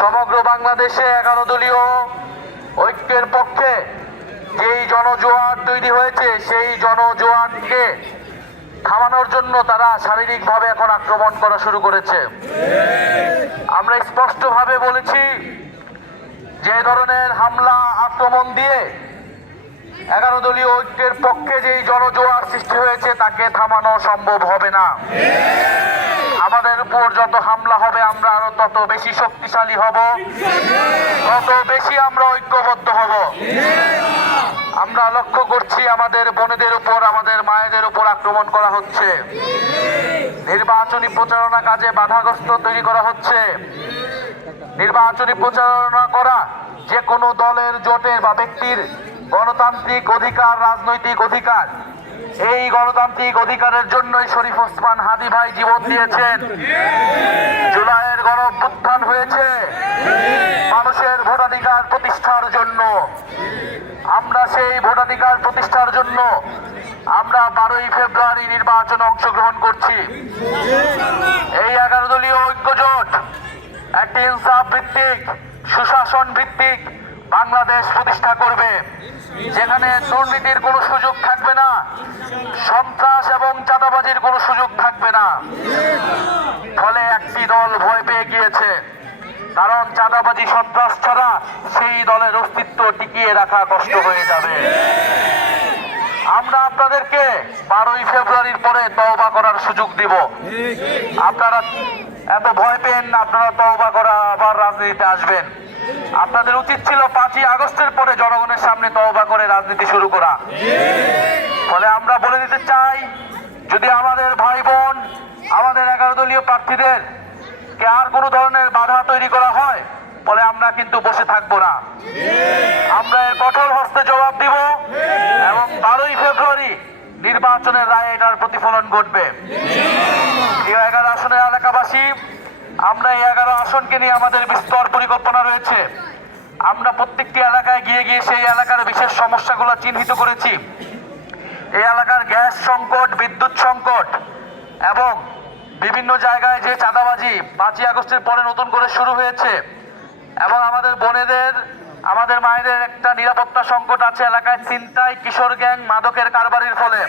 সমগ্র বাংলাদেশে 11 দলীয় ঐক্যের পক্ষে যেই জনজোয়ার তৈরি হয়েছে, সেই জনজোয়ারকে থামানোর জন্য তারা শারীরিকভাবে এখন আক্রমণ করা শুরু করেছে। আমরা স্পষ্টভাবে বলেছি, যে ধরনের হামলা আক্রমণ দিয়ে 11 দলীয় ঐক্যের পক্ষে যেই জনজোয়ার সৃষ্টি হয়েছে তাকে থামানো সম্ভব হবে না। আমাদের উপর যত হামলা হবে আমরা আরো তত বেশি শক্তিশালী হব, তত বেশি আমরা ঐক্যবদ্ধ হব। আমরা লক্ষ্য করছি আমাদের বোনেদের উপর, আমাদের মায়েদের উপর আক্রমণ করা হচ্ছে, নির্বাচনী প্রচারণা কাজে বাধাগ্রস্ত তৈরি করা হচ্ছে। নির্বাচনী প্রচারণা করা যে কোনো দলের, জোটের বা ব্যক্তির গণতান্ত্রিক অধিকার, রাজনৈতিক অধিকার। এই গণতান্ত্রিক অধিকারের জন্যই শরীফ ওসমান হাদী ভাই জীবন দিয়েছেন। জুলাইয়ের গণঅভ্যুত্থান হয়েছে মানুষের ভোটাধিকার প্রতিষ্ঠার জন্য। আমরা সেই ভোটাধিকার প্রতিষ্ঠার জন্য আমরা 12ই ফেব্রুয়ারি নির্বাচনে অংশগ্রহণ করছি। এই 11 দলীয় ঐক্যজোট একটি ইনসাফ ভিত্তিক, সুশাসন ভিত্তিক বাংলাদেশ প্রতিষ্ঠা করবে, যেখানে দুর্নীতির কোনো সুযোগ থাকবে না, সন্ত্রাস এবং চাঁদাবাজির কোনো সুযোগ থাকবে না। ফলে একটি দল ভয় পেয়ে গিয়েছে, কারণ চাঁদাবাজি, সন্ত্রাস ছাড়া সেই দলের অস্তিত্ব টিকিয়ে রাখা কষ্ট হয়ে যাবে। আমরা আপনাদেরকে 12ই ফেব্রুয়ারির পরে তওবা করার সুযোগ দিব। আপনারা এত ভয় পেন না, আপনারা তওবা করা আবার রাজনীতিতে আসবেন। আপনাদের উচিত ছিল 5ই আগস্টের পরে জনগণের সামনে তওবা করে রাজনীতি শুরু করা। ফলে আমরা বলে দিতে চাই, যদি আমাদের ভাই বোন, আমাদের 11 দলীয় প্রার্থীদের কে আর কোনো ধরনের বাধা তৈরি করা হয়, বলে আমরা কিন্তু বসে থাকবো না। আমরা এর কঠোর হস্তে জবাব দিব এবং 12ই ফেব্রুয়ারি নির্বাচনের রায়ে এটার প্রতিফলন ঘটবে। এই 11 আসনের এলাকাবাসী, আমরা এই 11 আসনকে নিয়ে আমাদের বিস্তর পরিকল্পনা রয়েছে। আমরা প্রত্যেকটি এলাকায় গিয়ে গিয়ে সেই এলাকার বিশেষ সমস্যাগুলো চিহ্নিত করেছি। এই এলাকার গ্যাস সংকট, বিদ্যুৎ সংকট এবং বিভিন্ন জায়গায় যে চাঁদাবাজি 5ই আগস্টের পরে নতুন করে শুরু হয়েছে, এবং আমাদের বোনেদের, আমাদের মায়েদের একটা নিরাপত্তা সংকট আছে এলাকায়, ছিনতাই, কিশোর গ্যাং, মাদকের কারবারির ফলে।